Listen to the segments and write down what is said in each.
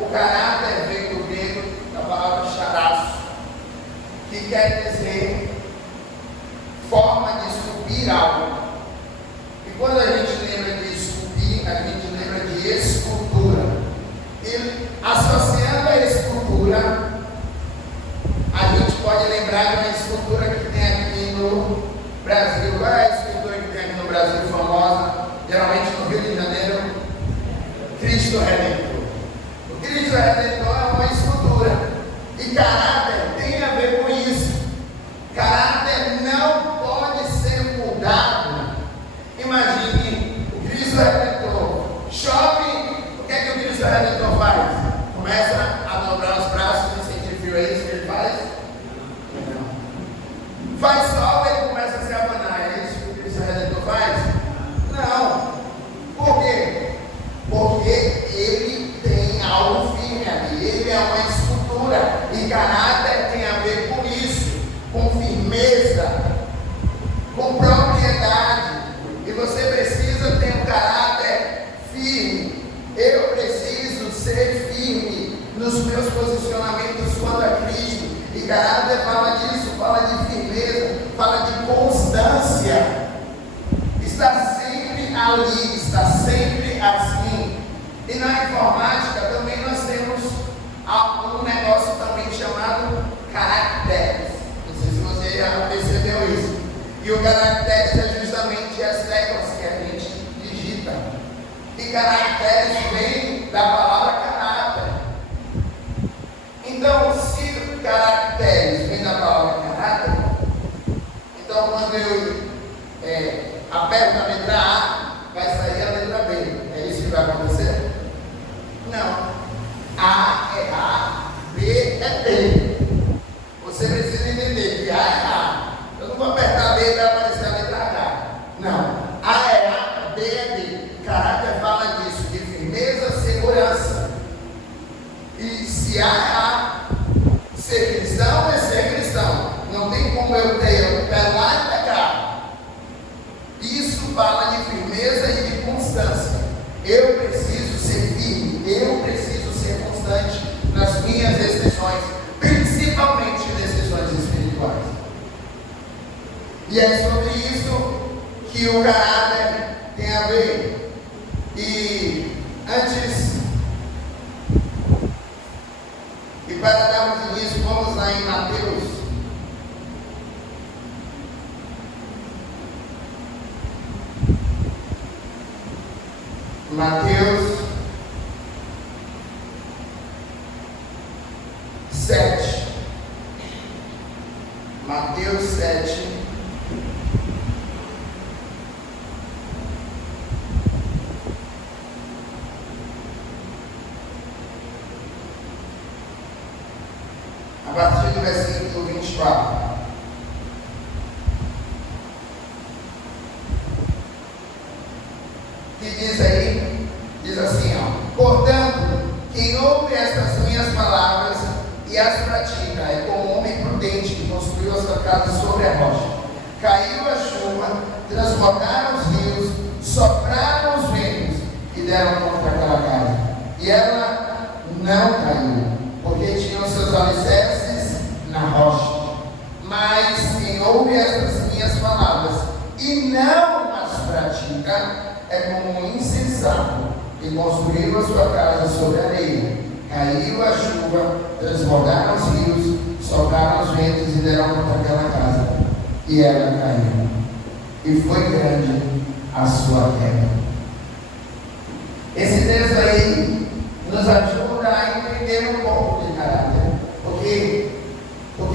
O caráter vem do grego da palavra charaço, que quer dizer forma de esculpir algo. E quando a gente lembra de esculpir, a gente lembra de escultura. E associando a escultura, a gente pode lembrar de uma escultura que tem aqui no Brasil. Qual é a escultura que tem aqui no Brasil famosa? Geralmente no Rio de Janeiro, Cristo Redentor. O Cristo Redentor é uma escultura. E caráter tem a ver com isso. Caráter não pode ser mudado. Imagine o Cristo Redentor. Chove, o que é que o Cristo Redentor faz? Começa a dobrar os braços e sentir frio. É isso que ele faz? Não. Faz sol, ele começa a se abanar. É isso que o Cristo Redentor faz? Não. Por quê? Porque ele tem algo firme ali. Ele é uma escultura. E caráter tem a ver com isso, com firmeza, com propriedade. E você precisa ter um caráter firme. Eu preciso ser firme nos meus posicionamentos quanto a Cristo. E caráter fala disso, fala de firmeza, fala de constância. Está sempre ali, está sempre assim. E na informática também nós temos um negócio também chamado caracteres. Não sei se você já percebeu isso. E o caracteres é justamente as teclas que a gente digita. E caracteres vem da palavra caráter. Então, se caracteres vem da palavra caráter, então quando eu aperto a letra A, vai sair a letra B. É isso que vai acontecer? Não. A é A, B é B. Você precisa entender que A é A. Eu não vou apertar B e vai aparecer a letra H. Não. A é A, B é B. Caráter fala disso, de firmeza, segurança. E se A é A, ser cristão é ser cristão. Não tem como eu ter pé lá e pé cá. Isso fala de firmeza e de constância. Eu preciso ser firme, eu preciso ser constante nas minhas decisões, principalmente decisões espirituais. E é sobre isso que o caráter tem a ver. E antes, e para darmos início, vamos lá em Mateus. Mateus 7. Mateus 7. A partir do versículo 24. Que diz aí, diz assim, ó: portanto, quem ouve estas minhas palavras e as pratica é como um homem prudente que construiu a sua casa sobre a rocha. Caiu a chuva, transbordaram os rios, sopraram os ventos e deram contra aquela casa. E ela não caiu, porque tinha os seus alicerces na rocha. Mas quem ouve estas minhas palavras e não as pratica é como um insensato que construiu a sua casa sobre a areia. Caiu a chuva, transbordaram os rios, sopraram os ventos e deram contra aquela casa. E ela caiu. E foi grande a sua queda. Esse texto aí nos ajuda a entender um pouco de caráter. Porque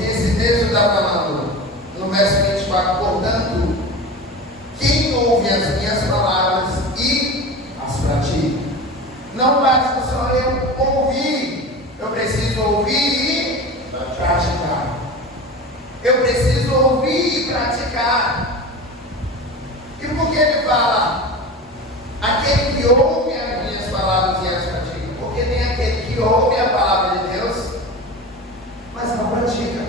esse texto está falando no verso 24, portanto, quem ouve as minhas palavras e as pratica. Não basta só eu ouvir, eu preciso ouvir e praticar. Eu preciso ouvir e praticar. E por que ele fala aquele que ouve as minhas palavras e as pratica? Porque tem aquele que ouve a palavra de Deus, mas não pratica.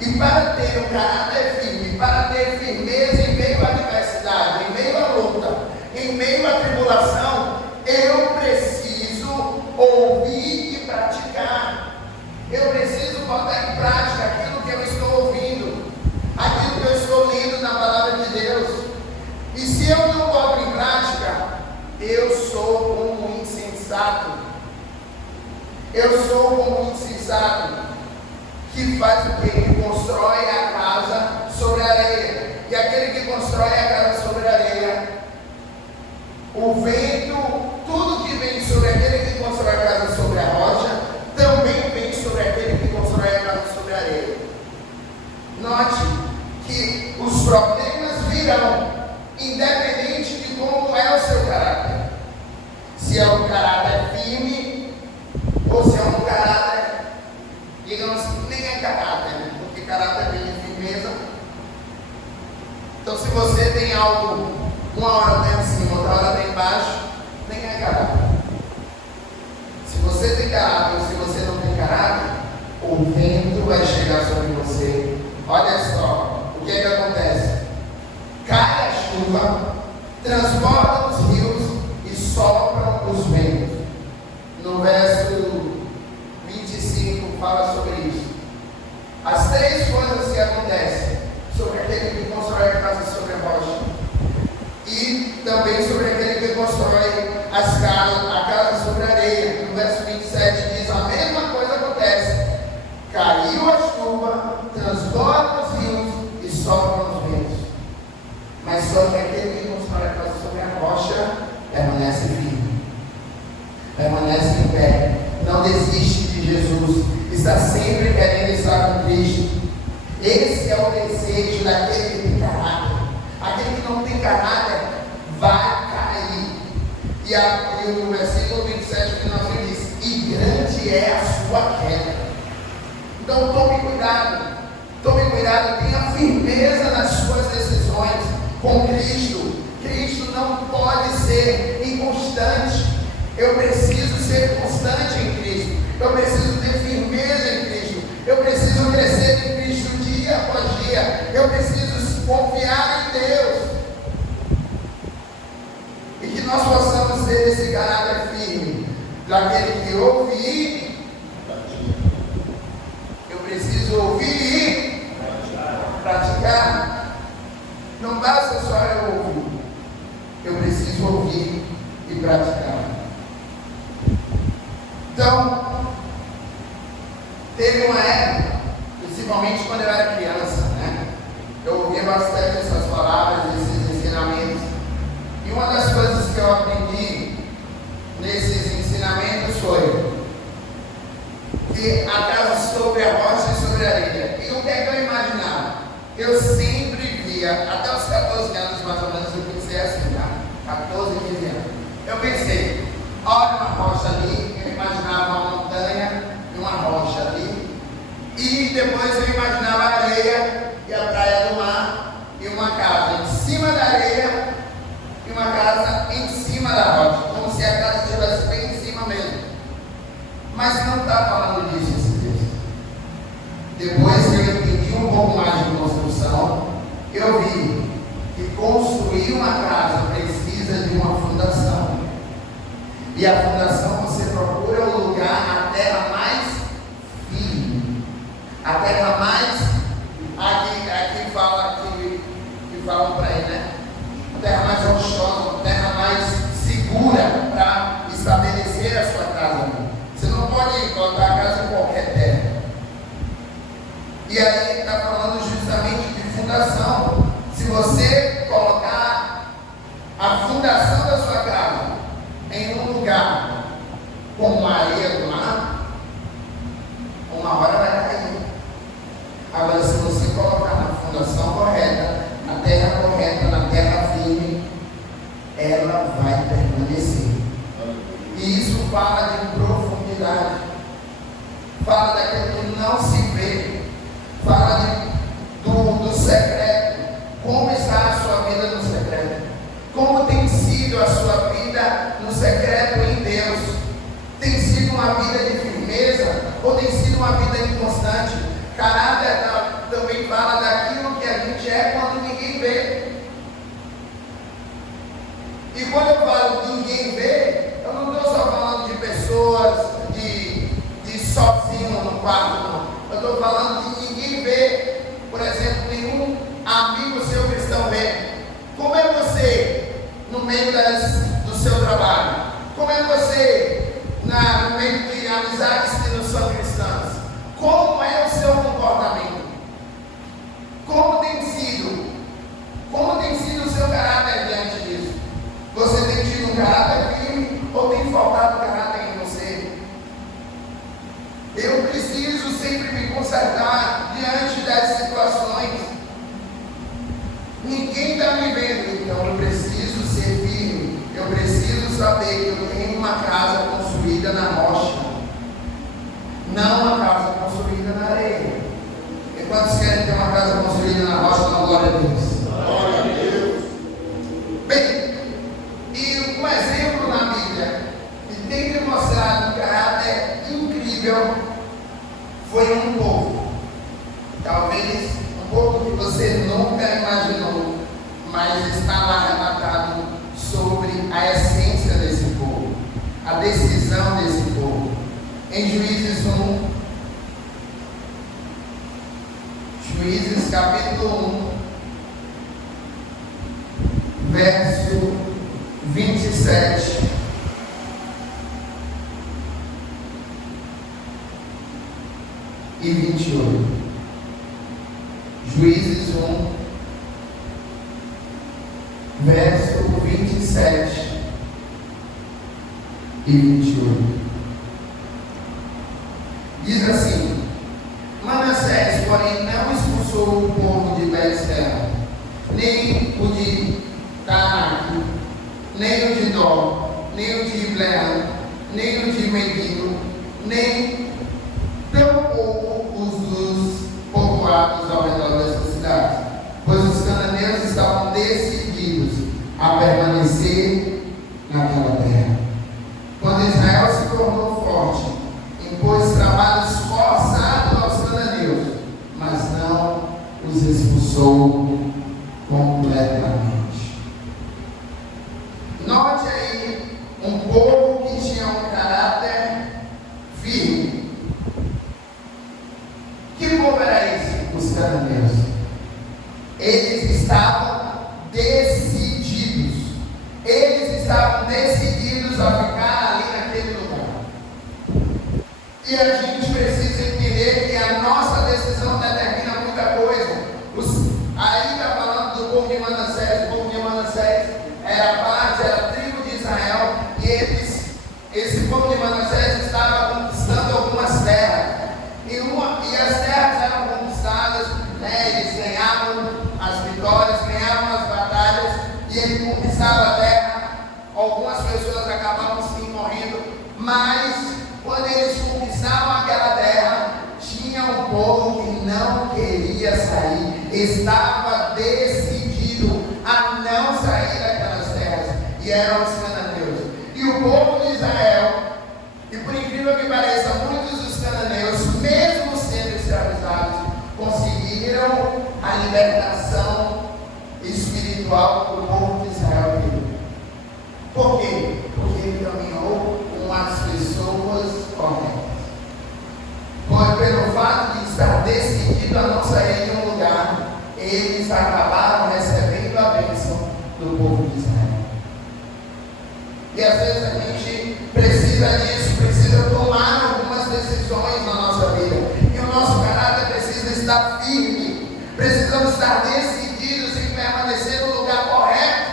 E para ter um caráter firme, para ter firmeza em meio à adversidade, em meio à luta, em meio à tribulação, eu preciso insensato. Eu sou como insensato, que faz o quê? Que constrói a casa sobre a areia. E aquele que constrói a casa sobre a areia, o vento, tudo que vem sobre aquele que constrói a casa sobre a rocha, também vem sobre aquele que constrói a casa sobre a areia. Note que os problemas virão, independente de como é o seu caráter. Se é um caráter firme, ou se é um caráter, digamos, nem é caráter, né? Porque caráter vem de firmeza. Então, se você tem algo, uma hora lá em cima, outra hora lá embaixo, nem é caráter. Se você tem caráter ou se você não tem caráter, o vento vai chegar sobre você. Olha só, o que é que acontece? Cai a chuva, transborda os rios e sopram os ventos. No verso 25 fala sobre isso. As três coisas que acontecem sobre aquele que constrói a casa sobre a rocha e também sobre aquele que constrói a casa sobre a areia. No verso 27 diz: a mesma coisa acontece. Caiu a chuva, transborda os rios e sopram os ventos. Mas só que aquele que constrói a casa sobre a rocha permanece firme, permanece em pé, não desiste de Jesus, está sempre querendo estar com Cristo. Esse é o desejo daquele que tem caráter. Aquele que não tem caráter vai cair. E o versículo 27 finalmente diz: e grande é a sua queda. Então tome cuidado, tenha firmeza nas suas decisões com Cristo. Cristo não pode ser inconstante. Eu preciso ser constante em Cristo. Eu preciso ter firmeza em Cristo. Eu preciso crescer em Cristo dia após dia. Eu preciso confiar em Deus. E que nós possamos ter esse caráter firme, daquele que ouve e preciso ouvir e praticar. Não basta só eu ouvir, eu preciso ouvir e praticar. Então, teve uma época, principalmente quando eu era criança, né? Eu ouvia bastante essas palavras, esses ensinamentos. E uma das coisas que eu aprendi nesses ensinamentos foi que a casa sobre a rocha e sobre a areia. E o que é que eu imaginava? Eu sempre via, até os 14 anos mais ou menos, eu pensei assim, tá? 14, 15 anos. Eu pensei, olha uma rocha ali, eu imaginava uma montanha e uma rocha ali. E depois eu imaginava a areia e a praia do mar e uma casa em cima da areia e uma casa em cima da rocha, como se a casa estivesse bem em cima mesmo. Mas não está falando disso esse texto. Depois que eu entendi um pouco mais de construção, eu vi que construir uma casa precisa de uma fundação. E a fundação você procura o lugar, a terra mais firme, a terra mais, aqui falam para aí, né? A terra mais rochosa, a terra mais segura para estabelecer a sua casa. Você não pode botar a casa em qualquer terra. E aí está falando justamente de fundação. Se você colocar a fundação da sua casa em um lugar como a areia do mar, uma hora vai cair. Agora, se você colocar na fundação correta, na terra firme, ela vai permanecer. E isso fala de profundidade, fala daquilo que não se vê, fala do secreto. Como está a sua vida no secreto? Como tem sido a sua vida no secreto em Deus? Tem sido uma vida de firmeza ou tem sido uma vida inconstante? Caráter também fala daquilo que a gente é quando ninguém vê. E quando eu falo ninguém vê, eu não estou só falando de pessoas de sozinho no quarto, não. Eu estou falando de ninguém vê. Por exemplo, nenhum amigo seu cristão vê. Como é você no meio do seu trabalho? Como é você amizades que não são cristãs. Como é o seu comportamento? Como tem sido o seu caráter diante disso? Você tem tido um caráter firme ou tem faltado caráter em você? Eu preciso sempre me consertar diante das situações. Ninguém está me vendo, então eu preciso ser firme. Eu preciso saber que eu tenho uma casa construída na rocha, não uma casa construída na areia. E quantos querem ter uma casa construída na rocha? Na glória a Deus. Glória a Deus. Bem, e um exemplo na Bíblia que tem demonstrado um caráter incrível foi um povo. Talvez um povo que você nunca imaginou, mas está lá relatado sobre a essência desse povo, a decisão desse povo. Em Juízes 1, Juízes capítulo 1, verso 27 e 28. Juízes 1, verso 27 e 28. Diz assim: Manassés, porém, não expulsou o povo de Bet-Sean, nem o de Taanac, nem o de Dó, nem o de Ibleam, nem o de Megiddo, nem tampouco os dos povoados ao redor dessa cidade, pois os cananeus estavam decididos a permanecer naquela terra. Quando Israel se tornou forte, impôs trabalhos forçados aos cananeus, mas não os expulsou completamente. Note aí um povo que tinha um caráter firme. Que povo era esse? Os cananeus. Eles estavam decididos. Eles estavam decididos a ficar ali naquele lugar. E a gente precisa entender que a nossa decisão determina muita coisa. Aí está falando do povo de Manassés. O povo de Manassés era parte, era a tribo de Israel. E esse povo de Manassés estava conquistando algumas terras. E as terras eram conquistadas, né? Eles ganhavam as vitórias, ganhavam as batalhas. E ele conquistava a terra. Algumas pessoas acabavam sim morrendo, mas quando eles conquistavam aquela terra, tinha um povo que não queria sair, estava decidido a não sair daquelas terras, e eram os cananeus. E o povo de Israel, e por incrível que pareça, muitos dos cananeus, mesmo sendo escravizados, conseguiram a libertação espiritual do povo de Israel. Por quê? Porque ele caminhou com as pessoas corretas. Pelo fato de estar decidido a não sair de um lugar, eles acabaram recebendo a bênção do povo de Israel. E às vezes a gente precisa disso, precisa tomar algumas decisões na nossa vida. E o nosso caráter precisa estar firme. Precisamos estar decididos em permanecer no lugar correto.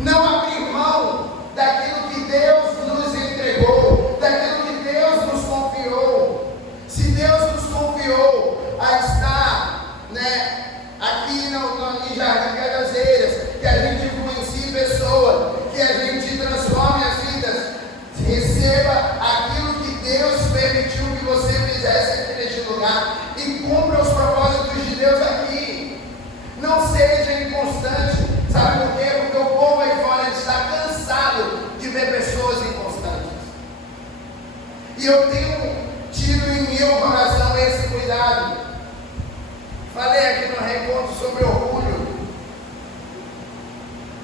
Não abrir mão daquilo que Deus nos entregou, daquilo que Deus nos confiou. Se Deus nos confiou a estar, aqui em Jardim Cajazeiras, que a gente influencie pessoas, que a gente transforme as vidas, receba aquilo que Deus permitiu que você fizesse aqui neste lugar e cumpra os propósitos de Deus aqui. Não seja inconstante. Sabe por quê? Porque o povo aí fora está cansado de ver pessoas inconstantes. E eu tenho tido em meu coração esse cuidado. Falei aqui no reencontro sobre orgulho.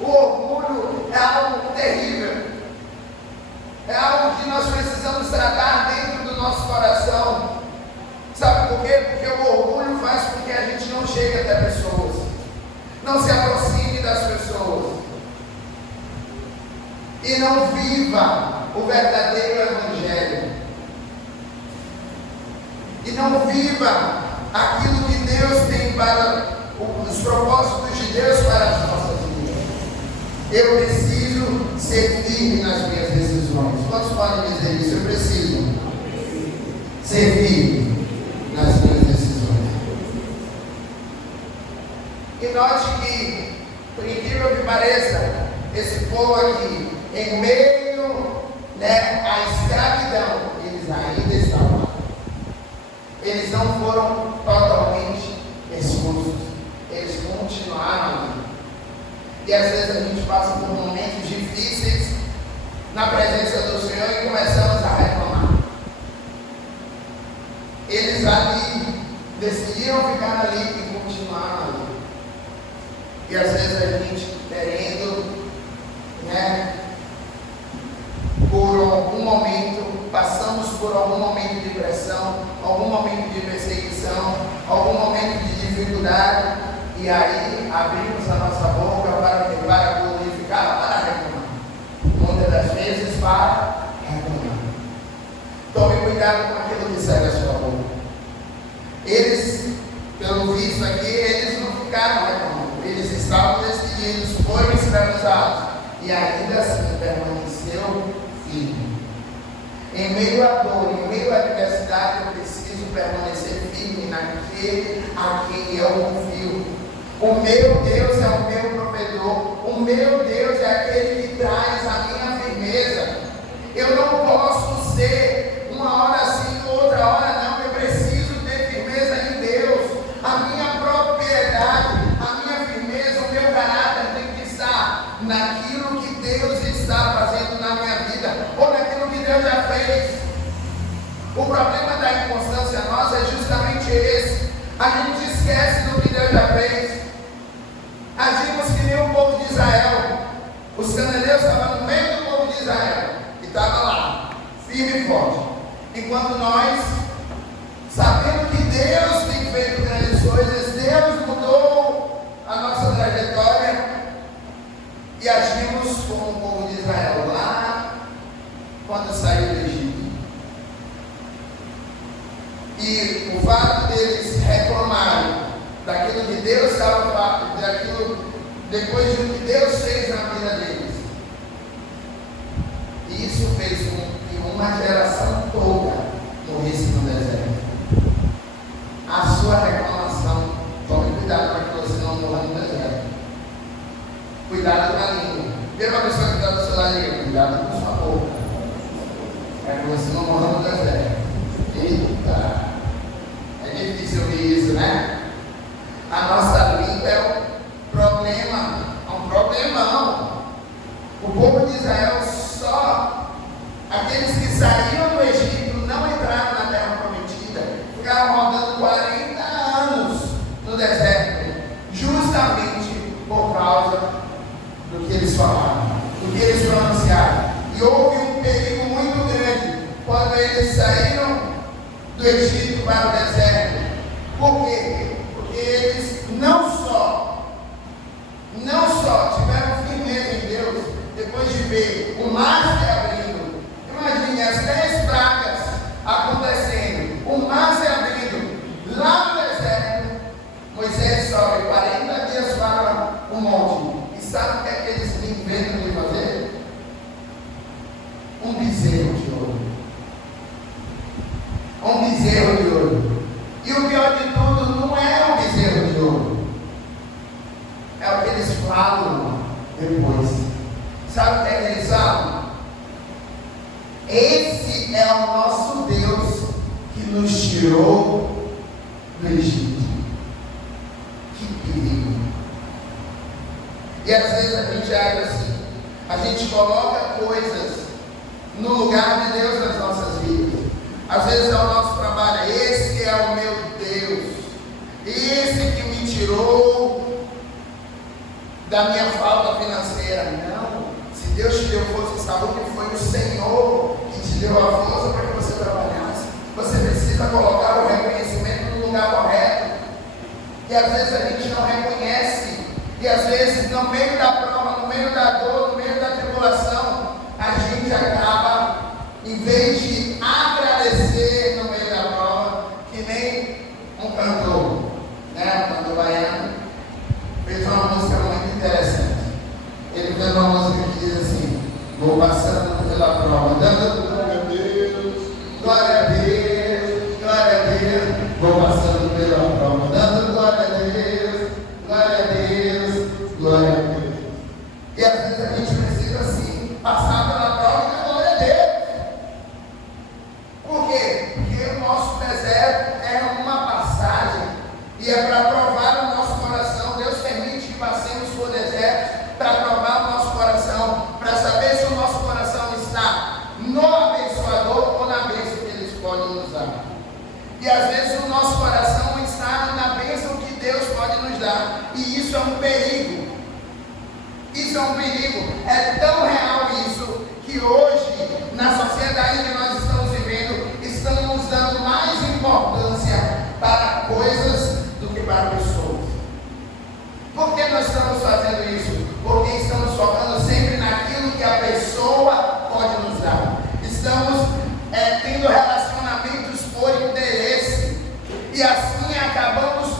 O orgulho é algo terrível. É algo que nós precisamos tratar dentro do nosso coração. Sabe por quê? Porque o orgulho faz com que a gente não chegue até pessoas, não se aproxime das pessoas e não viva o verdadeiro evangelho. e não viva aquilo que Deus tem para os propósitos de Deus para as nossas vidas. Eu preciso ser firme nas minhas decisões. Quantos podem dizer isso? Eu preciso ser firme nas minhas decisões. E note que, por incrível que pareça, esse povo aqui, em meio à escravidão, eles ainda estavam lá. Eles não foram totalmente expulsos. Eles continuaram ali. E às vezes a gente passa por momentos difíceis na presença do Senhor e começamos a reclamar. Eles ali decidiram ficar ali e continuaram ali. E às vezes a gente querendo, por algum momento, passamos por algum momento de pressão, algum momento de perseguição, algum momento de dificuldade, e aí abrimos a nossa boca para glorificar, para reclamar. Muitas das vezes para reclamar. Tome cuidado com aquilo que sai da sua boca. Eles, pelo visto aqui, eles não ficaram reclamando. Eles estavam decididos, foram escravizados, e ainda assim permaneceu firme. Em meio à dor, em meio à adversidade, eu preciso permanecer firme naquele a quem eu confio. O meu Deus é o meu provedor. O meu Deus é aquele que traz a minha firmeza. Eu não posso ser uma hora assim, outra hora não. Eu preciso ter firmeza em Deus. A minha propriedade, a minha firmeza, o meu caráter tem que estar naquilo que Deus está fazendo na minha vida, ou naquilo que Deus já fez. O problema da inconstância nossa é justamente esse. A gente esquece do que Deus já fez. Agimos que nem o povo de Israel. Os cananeus estavam no meio do povo de Israel e estavam lá, firme e forte. Enquanto nós, sabendo que Deus tem feito grandes coisas, Deus mudou a nossa trajetória e agimos como o povo de Israel lá quando saiu do Egito. E o fato deles reclamarem daquilo que Deus estava fazendo, daquilo depois de o que Deus fez na vida deles, e isso fez com que uma geração toda morresse no deserto. A sua reclamação, tome cuidado para que você não morra no deserto. Cuidado com a língua. Vê uma pessoa que está do seu lado e cuidado com sua boca, para que você não morra no deserto. Eita! É difícil ouvir isso, né? A nossa língua é um problema, é um problemão. O povo de Israel, só aqueles que saíram do Egito, não entraram na terra prometida, ficaram rodando 40 anos no deserto, justamente por causa do que eles falaram, do que eles pronunciaram. E houve um perigo muito grande quando eles saíram do Egito para o deserto. Por quê? Porque eles não só tiveram firmeza em Deus, depois de ver o mar se abrindo. Imagine as 10 pragas acontecendo, o mar se abrindo, lá no deserto. Moisés sobe 40 dias para o monte. E sabe o que é que eles inventam de fazer? Um bezerro de ouro. Um bezerro de ouro. E o pior de tudo, não é um bezerro de ouro. É o que eles falam depois. Sabe o que é que eles falam? Esse é o nosso Deus que nos tirou do Egito. Que perigo. E às vezes a gente age assim. A gente coloca coisas no lugar de Deus nas nossas vidas. Às vezes é o nosso trabalho. Esse é o meu Deus. Esse que me tirou da minha falta financeira. Não. Se Deus te deu força e saúde, foi o Senhor que te deu a força para que você trabalhasse. Você precisa colocar o reconhecimento no lugar correto. E às vezes a gente não reconhece. E às vezes no meio da prova, no meio da dor, no meio da tribulação, a gente acaba, em vez de agradecer no meio da prova, que E às vezes o nosso coração está na bênção que Deus pode nos dar. E isso é um perigo. Isso é um perigo. É tão real isso que hoje, na sociedade que nós estamos vivendo, estamos dando mais importância para coisas do que para pessoas. Por que nós estamos fazendo isso? Porque estamos focando sempre naquilo que a pessoa pode nos dar. Estamos tendo relacionamentos por interesse. E assim acabamos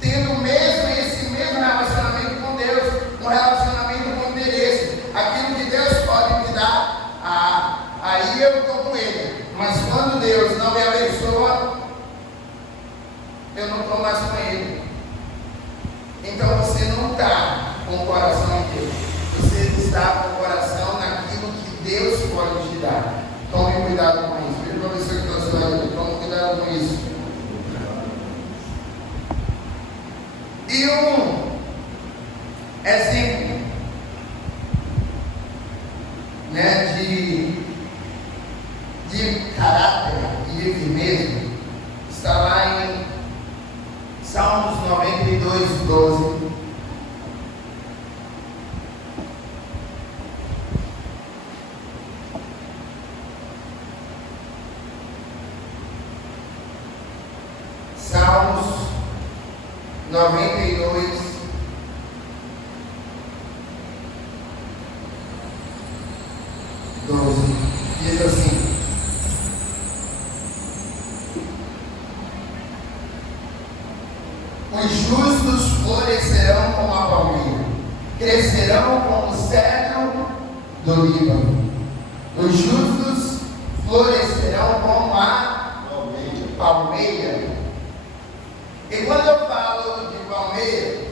tendo esse mesmo relacionamento com Deus. Um relacionamento com interesse. Aquilo que Deus pode me dar, aí eu estou com Ele. Mas quando Deus não me abençoa, eu não estou mais com Ele. Então você não está com o coração em Deus. Você está com o coração naquilo que Deus pode te dar. Tome cuidado com isso. Veja para você que está ao seu lado. Tome cuidado com isso. E um exemplo, de caráter e de firmeza está lá em Salmos 92, 12. Salmos 92, 12. Diz assim: os justos florescerão como a palmeira, crescerão como o cedro do Líbano. Os justos florescerão como a palmeira. E quando eu falo de palmeira,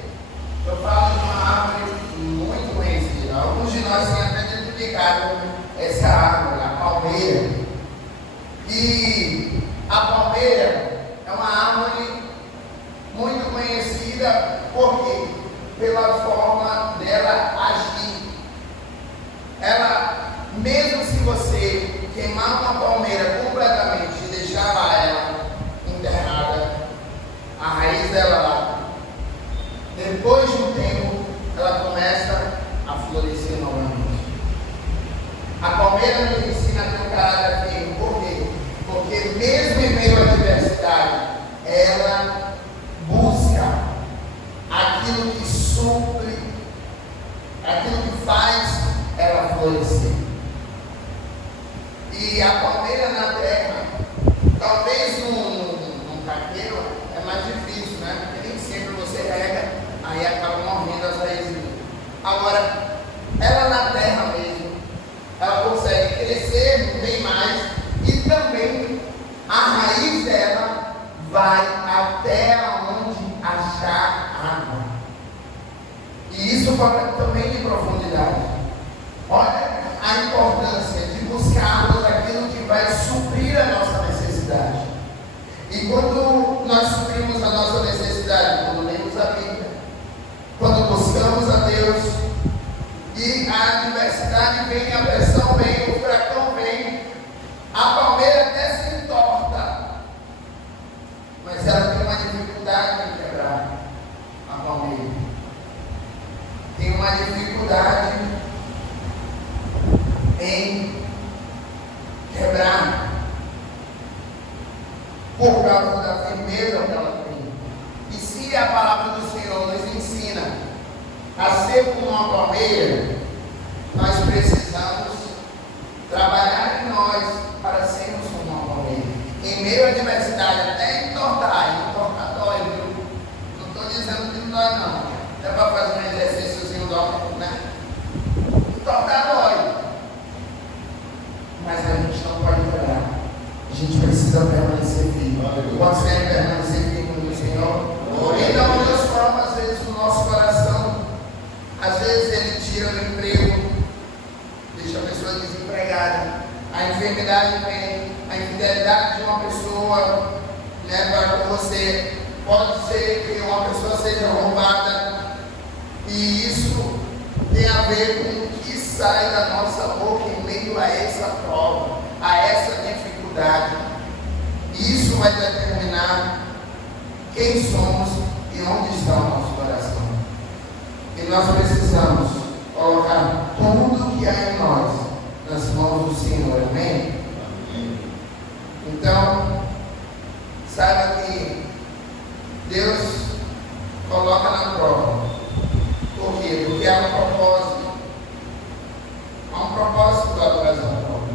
eu falo de uma árvore muito conhecida. Alguns de nós têm até identificado essa árvore, a palmeira. E a palmeira é uma árvore muito conhecida, porque pela forma dela agir. Ela, mesmo se você queimar uma palmeira completamente e deixar ela enterrada, a raiz dela lá, depois de um tempo, ela começa a florescer novamente. A palmeira nos ensina a ter um caráter firme. Por quê? Porque mesmo em meio à adversidade, ela busca aquilo que supre, aquilo que faz ela florescer. E a palmeira na terra, talvez num caqueiro, é mais difícil, né? Porque nem sempre você rega, aí acaba morrendo as raízes. Agora, ela na terra mesmo, ela consegue crescer bem mais e também a raiz dela vai até onde achar água. E isso fala também de profundidade. Olha a importância de buscarmos aquilo que vai suprir a nossa necessidade. E quando nós suprimos a nossa necessidade, quando lemos a Bíblia, quando buscamos a Deus, e a adversidade vem, a pressão vem, o furacão vem, a palmeira até se entorta, mas ela tem uma dificuldade em quebrar a palmeira. Tem uma dificuldade em quebrar por causa da firmeza que ela tem. E se a palavra do Senhor nos ensina a ser como uma palmeira, nós precisamos trabalhar em nós para sermos como uma palmeira. Em meio à adversidade, até entortar dói, viu? Não estou dizendo que não dói, não. Até para fazer um exercíciozinho dói, né? Entortar dói. Mas a gente não pode quebrar. A gente precisa permanecer firme. Quando você quer permanecer firme no Senhor, então Deus forma às vezes o nosso coração. Às vezes Ele tira o emprego, deixa a pessoa desempregada. A enfermidade vem, a infidelidade de uma pessoa, né, para com você. Pode ser que uma pessoa seja roubada. E isso tem a ver com o que sai da nossa boca em meio a essa prova, a essa dificuldade. E isso vai determinar quem somos e onde está o nosso coração. E nós precisamos colocar tudo que há em nós nas mãos do Senhor, amém? Então, saiba que Deus coloca na prova. Por quê? Porque há um propósito. Há um propósito atrás da prova.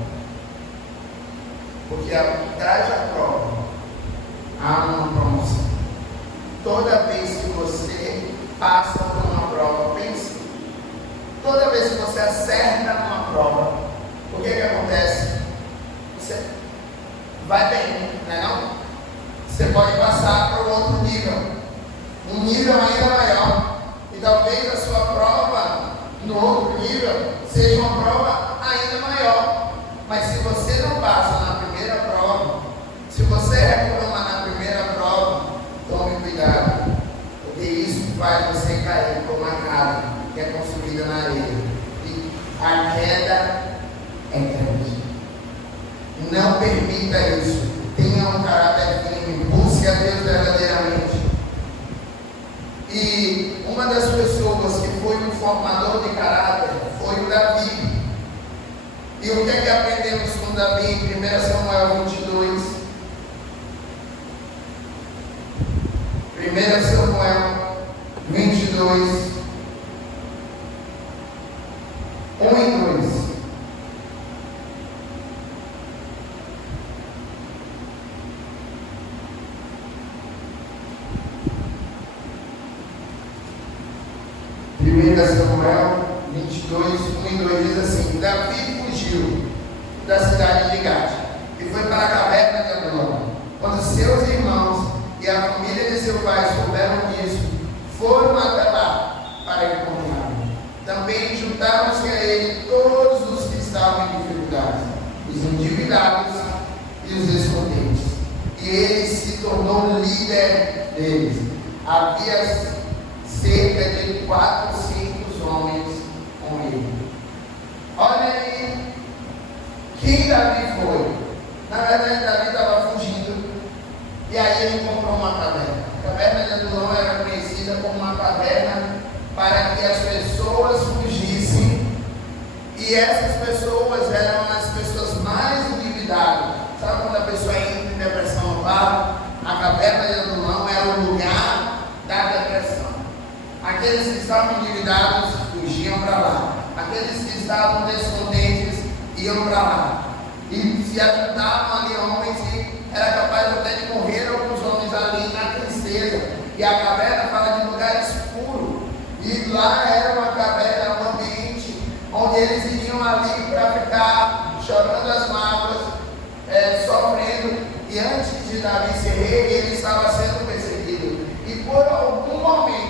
Porque atrás da prova há uma promoção. Toda vez que você passa por uma prova, pense. Toda vez que você acerta numa prova, o que acontece? Você vai bem, não é não? Você pode passar para o outro nível. Um nível ainda maior. E talvez a sua prova no outro nível seja uma prova ainda maior. Mas se você não passa na primeira prova, se você reclama na primeira prova, tome cuidado, porque isso faz você cair como uma casa que é construída na areia. E a queda é grande. Não permita isso. Tenha um caráter firme. Busque a Deus verdadeiramente. E uma das pessoas que foi um formador de caráter foi o Davi. E o que é que aprendemos com Davi em 1 Samuel 22? 1 Samuel 22, 1 e 2. Samuel 22, 1 e 2 diz assim: Davi fugiu da cidade de Gade e foi para a caverna de Adulão. Quando seus irmãos e a família de seu pai souberam disso, foram até lá para encontrá-lo. Também juntaram-se a ele todos os que estavam em dificuldades, os endividados e os descontentes. E ele se tornou líder deles. Havia cerca de 400 homens com ele. Olha aí quem Davi foi. Na verdade, Davi estava fugindo e aí ele encontrou uma caverna. A caverna de Adulão era conhecida como uma caverna para que as pessoas fugissem, e essas pessoas eram as pessoas mais endividadas. Sabe quando a pessoa entra em depressão no bar? A caverna de Adulão era o lugar da depressão. Aqueles que estavam endividados fugiam para lá. Aqueles que estavam descontentes iam para lá. E se ajuntavam ali homens e era capaz até de morrer alguns homens ali na tristeza. E a caverna fala de lugar escuro. E lá era uma caverna, um ambiente onde eles iriam ali para ficar chorando as mágoas, sofrendo. E antes de Davi ser rei, ele estava sendo perseguido. E por algum momento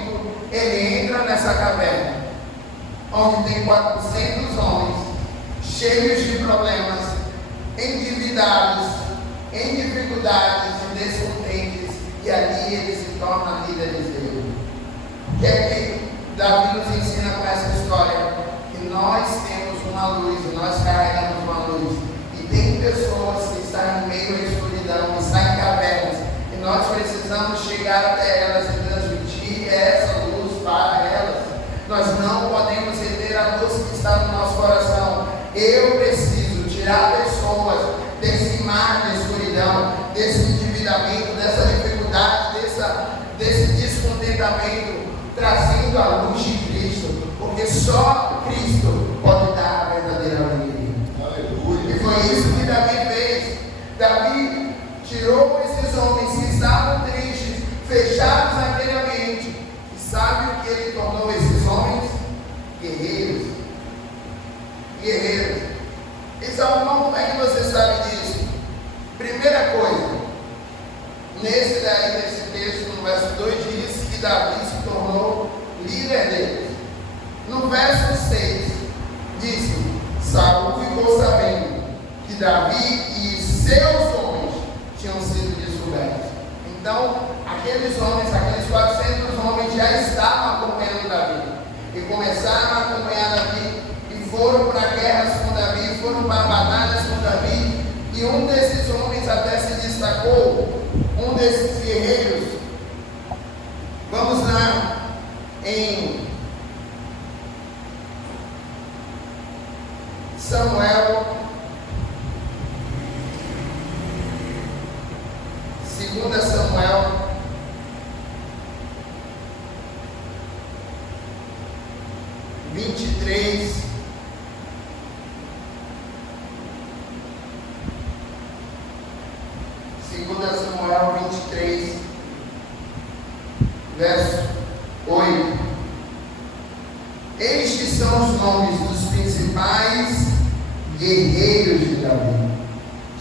ele entra nessa caverna, onde tem 400 homens, cheios de problemas, endividados, em dificuldades e descontentes, e ali ele se torna líderes dele. O que é que Davi nos ensina com essa história? Que nós temos uma luz, e nós carregamos uma luz, e tem pessoas que estão em meio à escuridão, que estão em cavernas, e nós precisamos chegar até elas e transmitir essa luz para elas. Nós não podemos reter a luz que está no nosso coração. Eu preciso tirar pessoas desse mar de escuridão, desse endividamento, dessa dificuldade, desse descontentamento, trazendo a luz de Cristo, porque só Cristo pode dar a verdadeira alegria. Aleluia. E foi isso que Davi fez. Davi tirou esses homens que estavam tristes, fechados naquele ambiente. E sabe o que ele tornou esses homens? Guerreiros. Guerreiros. E Salomão, como é que você sabe disso? Primeira coisa, nesse texto, no verso 2, diz que Davi se tornou líder deles. No verso 6, diz: Saul ficou sabendo que Davi e seus homens tinham sido descobertos. Então, aqueles homens, aqueles 400 homens já estavam acompanhando Davi. E começaram a acompanhar Davi, e foram para guerras com Davi, foram para batalhas com Davi. E um desses homens até se destacou, um desses guerreiros, 2 Samuel 23, verso 8. Estes são os nomes dos principais guerreiros de Davi: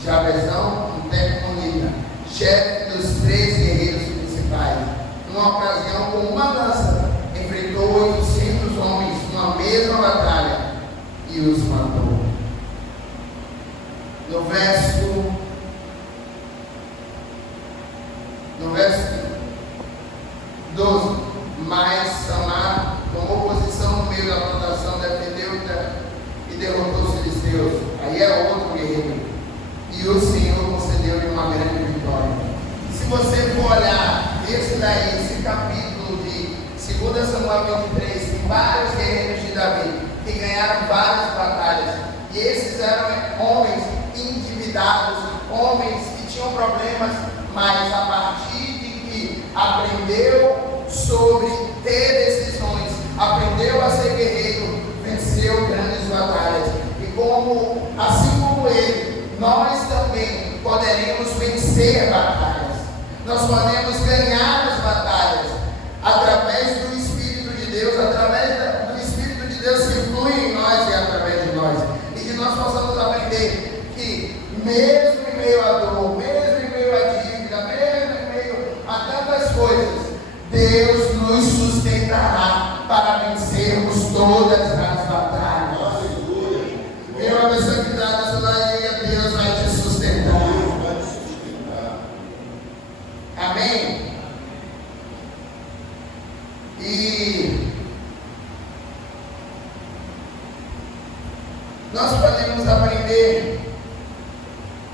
Jabezão, Tecmonita, chefe dos 3 guerreiros principais. Numa ocasião, com uma lança, enfrentou 800 homens numa mesma batalha e os matou. No verso 12, mas Samar tomou posição no meio da plantação, defendeu e derrotou os filisteus. Aí é outro guerreiro. E o Senhor concedeu-lhe uma grande vitória. Se você for olhar esse capítulo de 2 Samuel 23, tem vários guerreiros de Davi que ganharam várias batalhas. E esses eram homens endividados, homens que tinham problemas, mas a partir de que aprendeu sobre ter decisões, aprendeu a ser guerreiro, venceu grandes batalhas. E assim como ele, nós também poderemos vencer batalhas. Nós podemos ganhar as batalhas através do Espírito de Deus, através do Espírito de Deus que flui em nós e através de nós. E que nós possamos aprender que mesmo em meio à dor, mesmo em meio à dívida, mesmo em meio a tantas coisas, Deus nos sustentará para vencermos todas as batalhas. Aleluia. E uma pessoa que está na sua diga: Deus vai te sustentar. Deus vai te sustentar. Amém? E nós podemos aprender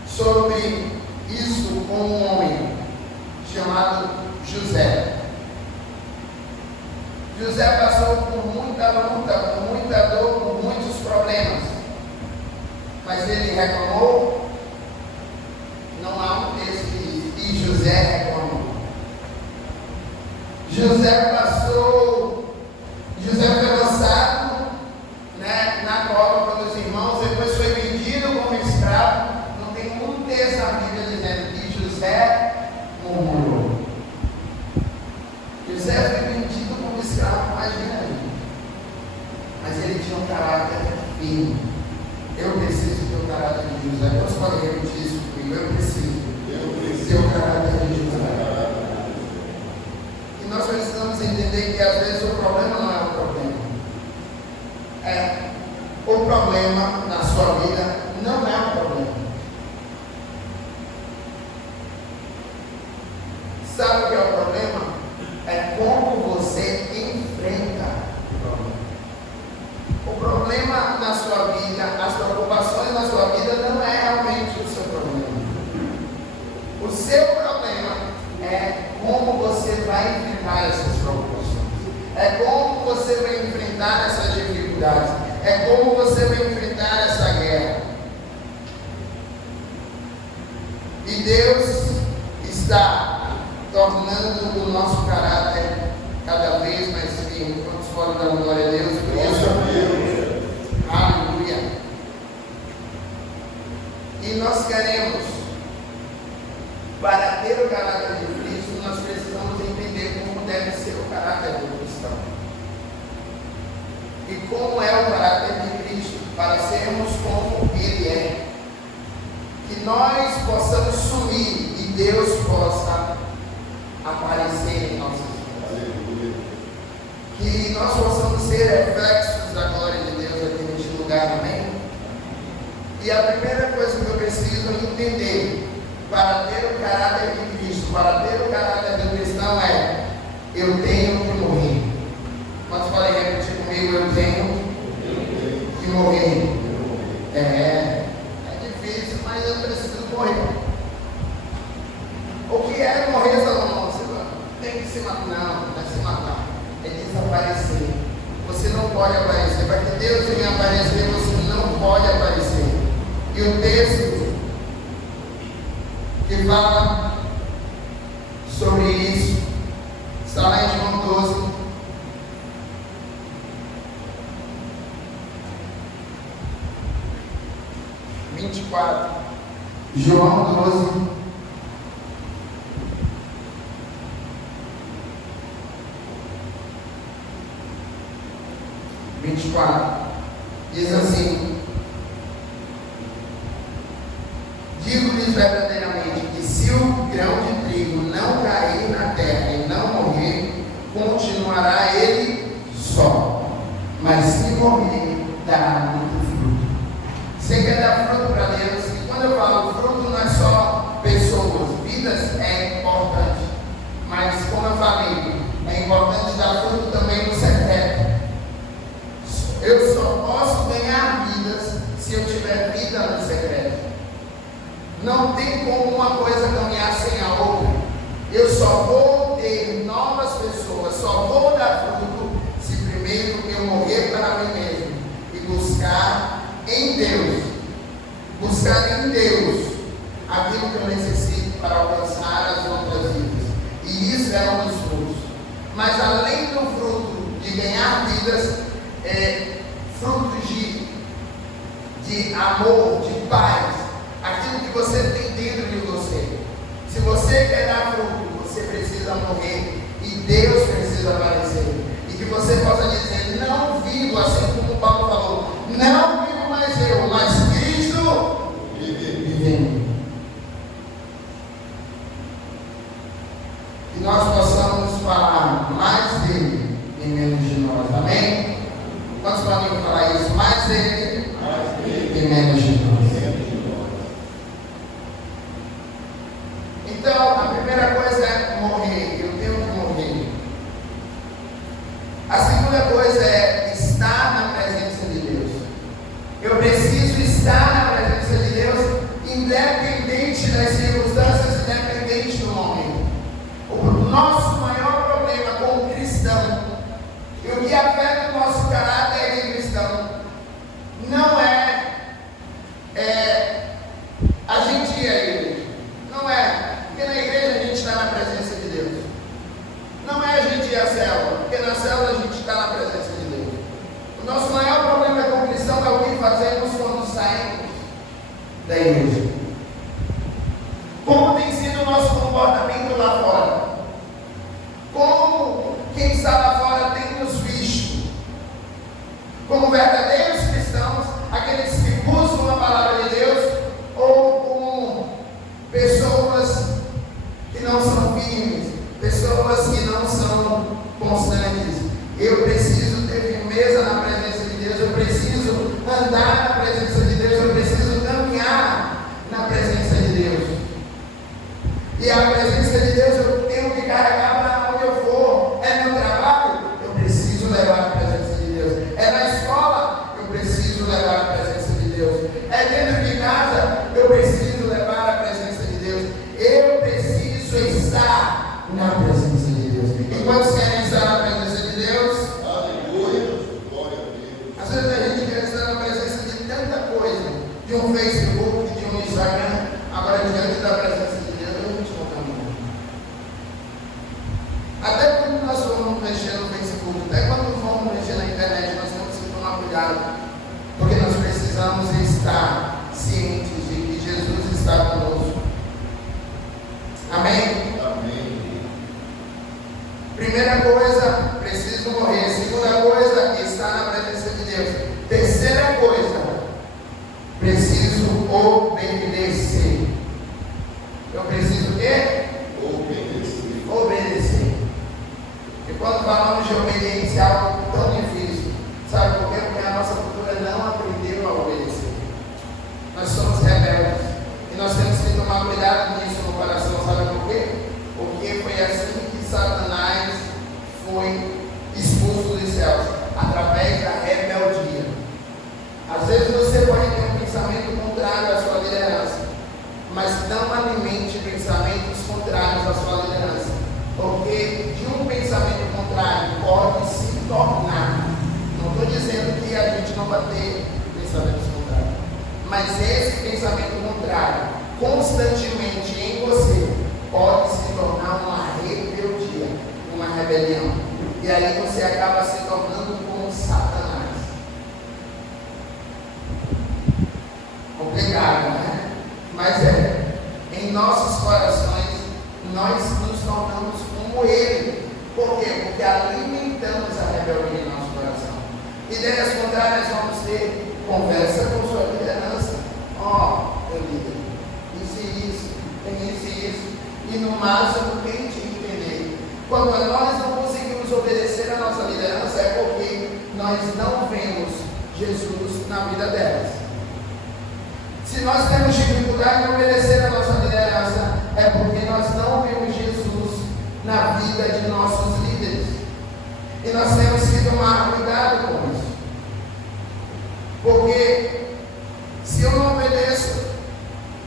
sobre isso com um homem chamado José. José passou por muita luta, por muita dor, por muitos problemas. Mas ele reclamou? Não há um texto que diz: e José reclamou. José foi lançado, na cova pelos irmãos, depois foi vendido como escravo. Não tem um texto na Bíblia dizendo que José murmurou. José foi vendido como escravo, imagina aí. Mas ele tinha um caráter firme. Eu preciso ter o caráter de José. Você pode repetir isso comigo? Eu preciso ter o caráter de José. E nós precisamos entender que às vezes o problema não é o problema. O problema na sua vida não é o problema. Sabe o que é o problema? É como você enfrenta o problema. O problema na sua vida, as preocupações na sua vida não é realmente o seu problema. O seu problema é como você vai enfrentar essas preocupações. É como você vai enfrentar essas dificuldades. É como você vai enfrentar essa guerra. E Deus está tornando o nosso caráter cada vez mais firme. Quantos podem dar glória a Deus por isso? Aleluia. E nós queremos, para ter o caráter de Cristo, nós precisamos entender como deve ser o caráter do cristão. E como é o caráter de Cristo, para sermos como Ele é. Que nós possamos sumir e Deus possa aparecer em nossas vidas. Que nós possamos ser reflexos da glória de Deus aqui neste lugar, amém? E a primeira coisa que eu preciso entender para ter o caráter de Cristo, para ter o caráter do cristão é: eu tenho que morrer. Quantos podem repetir comigo? Eu tenho que morrer. É difícil, mas eu preciso morrer. O que é morrer, Salomão? Você tem que se matar. Não é se matar, é desaparecer. Você não pode aparecer. Para que Deus venha aparecer, você não pode aparecer. E o texto que fala 24. João 12. Diz assim: digo-lhes verdadeiramente que se o grão de trigo não cair na terra e não morrer, continuará ele só, mas se morrer, dará muito fruto. Você quer dar fruto para Deus? E quando eu falo fruto, não é só pessoas, vidas é importante, mas como eu falei, é importante dar fruto também no secreto. Eu só posso ganhar vidas se eu tiver vida no secreto. Não tem como uma coisa caminhar sem a outra. Eu só vou ter novas pessoas, só vou dar fruto se primeiro eu morrer para mim mesmo e buscar em Deus aquilo que eu necessito para alcançar as outras vidas. E isso é um dos frutos. Mas além do fruto de ganhar vidas, frutos de amor, de paz, aquilo que você tem dentro de você. Se você quer dar fruto, você precisa morrer e Deus precisa aparecer. E que você possa dizer: não vivo, assim como Paulo falou, não vivo mais eu, mas Cristo vivendo. Que nós possamos falar mais dele e menos de nós, amém? Quantos podem falar isso? Mais dele e menos de nós. Então, a primeira coisa é morrer. Eu tenho que morrer. A segunda coisa é estar na presença de Deus. Eu preciso estar na presença de Deus, independente das circunstâncias, independente do momento. O nosso maior problema como cristão, e o que afeta o nosso caráter de cristão, não é a gente ir à igreja. Não é, porque na igreja a gente está na presença de Deus. Não é a gente ir à célula, porque na célula a gente está na presença de Deus. O nosso maior problema como cristão é o que fazemos quando saímos da igreja. Como tem sido o nosso comportamento lá fora? Como quem está lá fora tem nos visto como verdadeiros cristãos, aqueles que buscam a palavra de Deus, ou como pessoas que não são firmes, pessoas que não são constantes. Eu preciso ter firmeza na presença de Deus, eu preciso andar na presença de Deus, eu preciso caminhar na presença de Deus. E a presença de Deus eu tenho que carregar para onde eu for. É meu trabalho, eu preciso levar a presença de Deus. É na escola, eu preciso levar a presença de Deus. É dentro de casa, eu preciso levar a presença de Deus. Eu preciso estar na presença de Deus. E quantos querem estar na presença de Deus? Aleluia. Glória a Deus. Às vezes a gente quer estar na presença de tanta coisa, de um Facebook, de um Instagram. Agora, diante da presença de Deus, a gente não caminha. Até quando nós vamos mexer no Facebook, até quando vamos mexer na internet, nós temos que tomar cuidado, porque nós precisamos estar cientes de que Jesus está conosco. Amém? Amém. Primeira coisa, preciso morrer. Segunda coisa, estar na presença de Deus. Terceira coisa, preciso obedecer. Eu preciso o quê? Obedecer. E quando falamos de obediência, é algo tão difícil. Sabe por quê? Porque a nossa cultura não aprendeu a obedecer. Nós somos rebeldes. E nós temos que tomar cuidado nisso no coração. Sabe por quê? Porque foi assim que Satanás foi expulso dos céus, através da rebeldia. Às vezes você pode ter um pensamento contrário à sua liderança, mas não alimente pensamentos contrários à sua liderança, porque de um pensamento contrário pode se tornar. Não estou dizendo que a gente não vai ter pensamentos contrários, mas esse pensamento contrário constantemente em você pode se tornar uma rebeldia, uma rebelião, e aí você acaba se tornando como Satanás. Complicado, né? em nossos corações, nós nos tornamos como Ele. Por quê? Porque alimentamos a rebeldia em nosso coração. Ideias contrárias, vamos ter conversa com sua liderança. Meu líder, isso e isso, tem isso e isso. E no máximo tente entender. Quando nós não conseguimos obedecer a nossa liderança, é porque nós não vemos Jesus na vida delas. Se nós temos dificuldade em obedecer a nossa liderança, é porque nós não vemos Jesus na vida de nossos líderes. E nós temos que tomar cuidado com isso. Porque se eu não obedeço,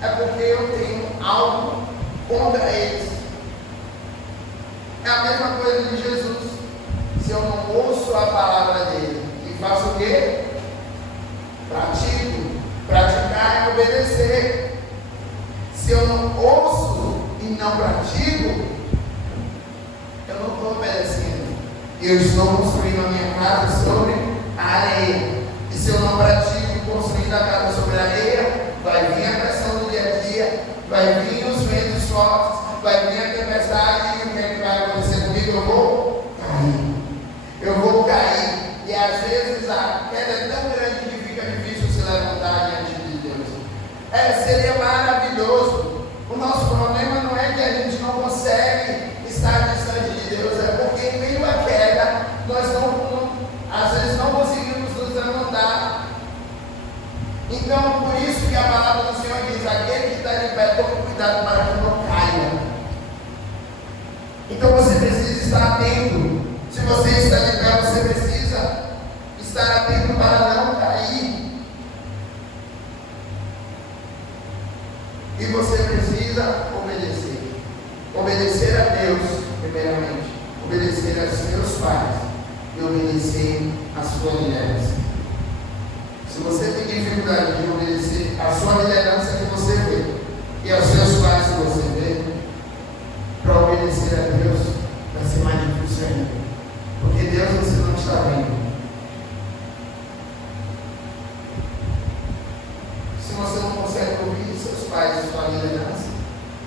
é porque eu tenho algo contra eles. É a mesma coisa de Jesus. Se eu não ouço a palavra dele e faço o quê? Pratico. Praticar é obedecer. Se eu não ouço e não pratico, eu não estou obedecendo. Eu estou construindo a minha casa sobre a areia. E se eu não pratico construindo a casa sobre a areia, vai vir a pressão do dia a dia, vai vir os ventos fortes, vai vir a tempestade, e o que é que vai acontecer comigo? Eu vou cair. Eu vou cair. E às vezes a queda é tão grande que fica difícil se levantar diante de Deus. Seria maravilhoso. O nosso problema não é que a gente não consegue estar distante de Deus, é porque em meio à queda, nós às vezes não conseguimos nos levantar. Então, por isso que a palavra do Senhor diz: aquele que está de pé, tome cuidado para que não caia. Então você precisa estar atento. Se você está de pé, você precisa estar atento para não cair. E você precisa obedecer. Obedecer a Deus, primeiramente. Obedecer a seus pais. E obedecer a sua liderança. Se você tem dificuldade de obedecer a sua liderança que você vê e aos seus pais que você vê, para obedecer a Deus vai ser mais difícil ainda. Porque Deus você não está vendo. Se você não consegue ouvir seus pais e sua liderança,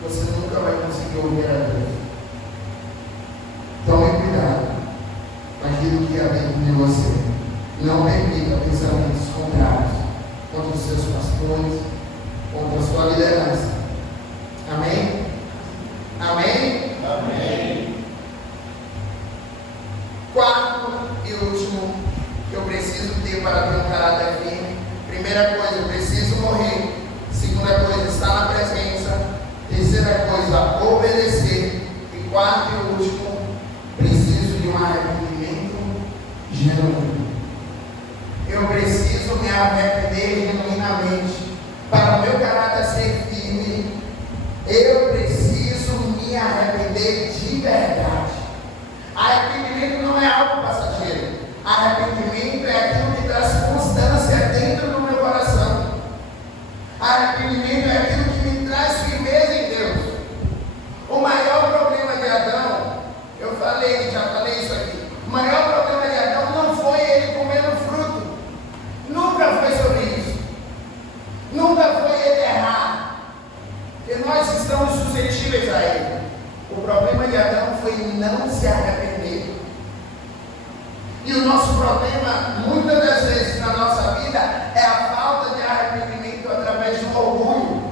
você nunca vai conseguir ouvir a Deus. Tome cuidado com aquilo que há dentro de você. Não permita pensamentos contrários contra os seus pastores, contra a sua liderança. Amém? Amém? Amém. Quarto e último que eu preciso ter para ter um caráter firme. Primeira coisa, eu preciso morrer. Segunda coisa, estar na presença. Terceira coisa, obedecer. E quarto e último, preciso de um arrependimento genuíno. Eu preciso me arrepender genuinamente. Para o meu caráter ser firme, eu preciso me arrepender de verdade. Arrependimento não é algo passageiro. Arrependimento é aquilo que traz constância dentro do meu coração. Arrependimento é aquilo que me traz firmeza em Deus. O maior problema de Adão, já falei isso aqui. O maior problema de Adão não foi ele comendo fruto. Nunca foi sobre isso. Nunca foi ele errar. Porque nós estamos suscetíveis a ele. O problema de Adão foi não se arrepender. E o nosso problema, muitas das vezes na nossa vida, é a falta de arrependimento através do orgulho.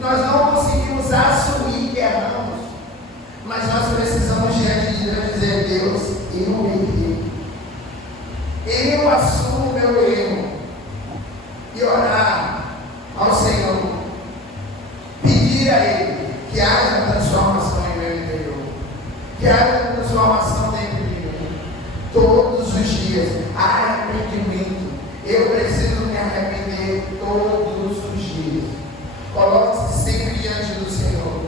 Nós não conseguimos assumir que erramos. Mas nós precisamos diante de Deus dizer: Deus, eu errei. Eu assumo o meu erro. E orar ao Senhor. Pedir a Ele que haja transformação em meu interior. Que haja transformação dentro de mim. Todos os dias. Arrependimento. Eu preciso me arrepender todos os dias. Coloque-se sempre diante do Senhor.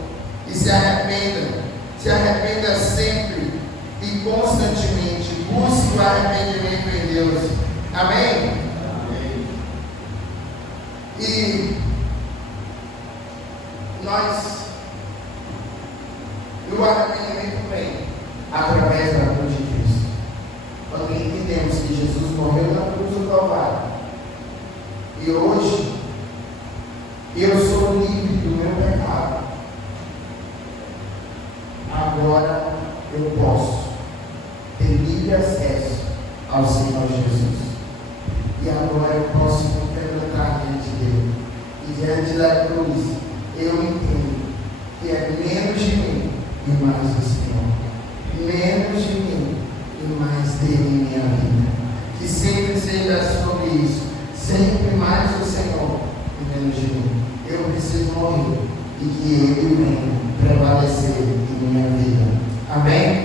E se arrependa. Se arrependa sempre e constantemente. Busque o arrependimento em Deus. Amém? Amém. E o arrependimento vem através da cruz de Cristo. Quando entendemos que Jesus morreu na cruz do Calvário. E hoje eu sou livre do meu pecado. eu posso ter livre acesso ao Senhor Jesus. E agora eu posso me quebrantar diante dele. E diante da cruz, eu entendo que é menos de mim e mais do Senhor. Menos de mim e mais dele em minha vida. Que sempre seja sobre isso. Sempre mais do Senhor e menos de mim. Eu preciso morrer e que ele venha prevalecer em minha vida. Amém?